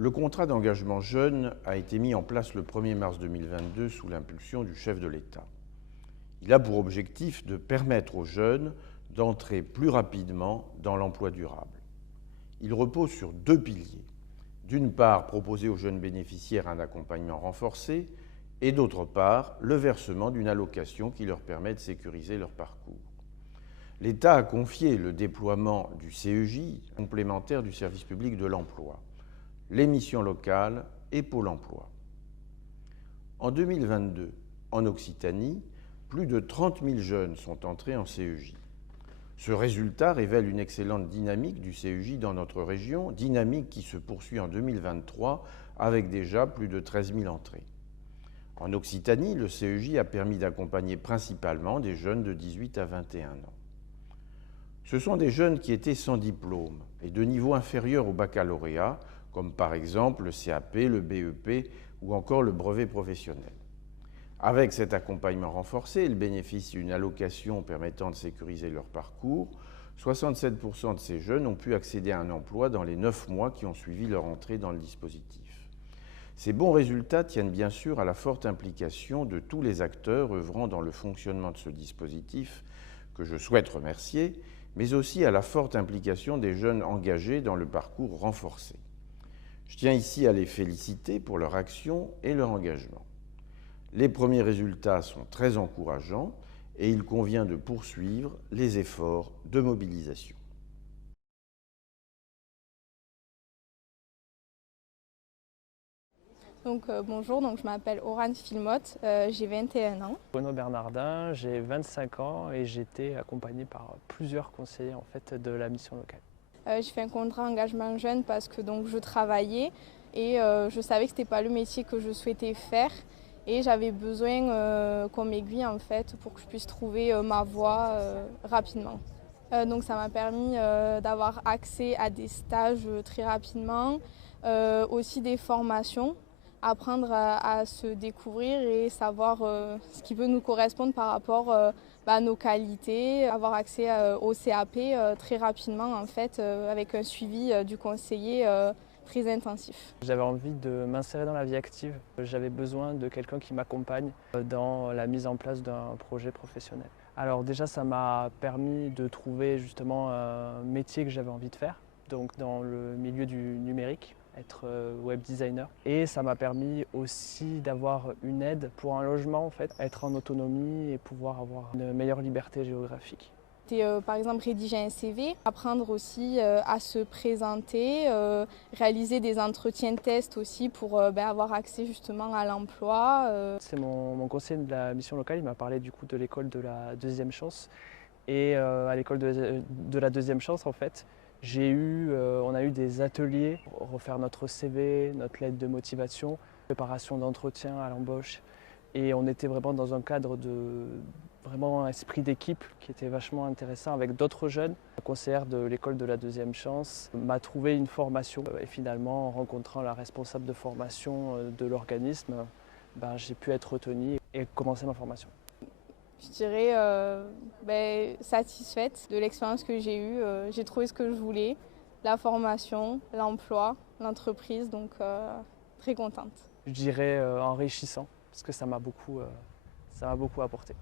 Le contrat d'engagement jeune a été mis en place le 1er mars 2022 sous l'impulsion du chef de l'État. Il a pour objectif de permettre aux jeunes d'entrer plus rapidement dans l'emploi durable. Il repose sur deux piliers. D'une part, proposer aux jeunes bénéficiaires un accompagnement renforcé et d'autre part, le versement d'une allocation qui leur permet de sécuriser leur parcours. L'État a confié le déploiement du CEJ, complémentaire du service public de l'emploi, les missions locales et Pôle emploi. En 2022, en Occitanie, plus de 30 000 jeunes sont entrés en CEJ. Ce résultat révèle une excellente dynamique du CEJ dans notre région, dynamique qui se poursuit en 2023 avec déjà plus de 13 000 entrées. En Occitanie, le CEJ a permis d'accompagner principalement des jeunes de 18 à 21 ans. Ce sont des jeunes qui étaient sans diplôme et de niveau inférieur au baccalauréat, comme par exemple le CAP, le BEP ou encore le brevet professionnel. Avec cet accompagnement renforcé et le bénéfice d'une allocation permettant de sécuriser leur parcours, 67% de ces jeunes ont pu accéder à un emploi dans les 9 mois qui ont suivi leur entrée dans le dispositif. Ces bons résultats tiennent bien sûr à la forte implication de tous les acteurs œuvrant dans le fonctionnement de ce dispositif, que je souhaite remercier, mais aussi à la forte implication des jeunes engagés dans le parcours renforcé. Je tiens ici à les féliciter pour leur action et leur engagement. Les premiers résultats sont très encourageants et il convient de poursuivre les efforts de mobilisation. Bonjour, je m'appelle Orane Filmotte, j'ai 21 ans. Bruno Bernardin, j'ai 25 ans et j'ai été accompagné par plusieurs conseillers de la mission locale. J'ai fait un contrat engagement jeune parce que je travaillais et je savais que ce n'était pas le métier que je souhaitais faire et j'avais besoin qu'on m'aiguille pour que je puisse trouver ma voie rapidement. Ça m'a permis d'avoir accès à des stages très rapidement, aussi des formations, apprendre à se découvrir et savoir ce qui peut nous correspondre par rapport à nos qualités, avoir accès au CAP très rapidement avec un suivi du conseiller très intensif. J'avais envie de m'insérer dans la vie active. J'avais besoin de quelqu'un qui m'accompagne dans la mise en place d'un projet professionnel. Alors déjà, ça m'a permis de trouver justement un métier que j'avais envie de faire, donc dans le milieu du numérique, être web designer. Et ça m'a permis aussi d'avoir une aide pour un logement, être en autonomie et pouvoir avoir une meilleure liberté géographique. Par exemple rédiger un CV, apprendre aussi à se présenter, réaliser des entretiens de test aussi pour avoir accès justement à l'emploi. C'est mon conseiller de la mission locale, il m'a parlé du coup de l'école de la deuxième chance. Et à l'école de la deuxième chance, on a eu des ateliers pour refaire notre CV, notre lettre de motivation, préparation d'entretien à l'embauche. Et on était vraiment dans un cadre de vraiment un esprit d'équipe qui était vachement intéressant avec d'autres jeunes. La conseillère de l'école de la deuxième chance m'a trouvé une formation et finalement en rencontrant la responsable de formation de l'organisme, j'ai pu être retenu et commencer ma formation. Je dirais satisfaite de l'expérience que j'ai eue. J'ai trouvé ce que je voulais, la formation, l'emploi, l'entreprise, très contente. Je dirais enrichissant parce que ça m'a beaucoup apporté.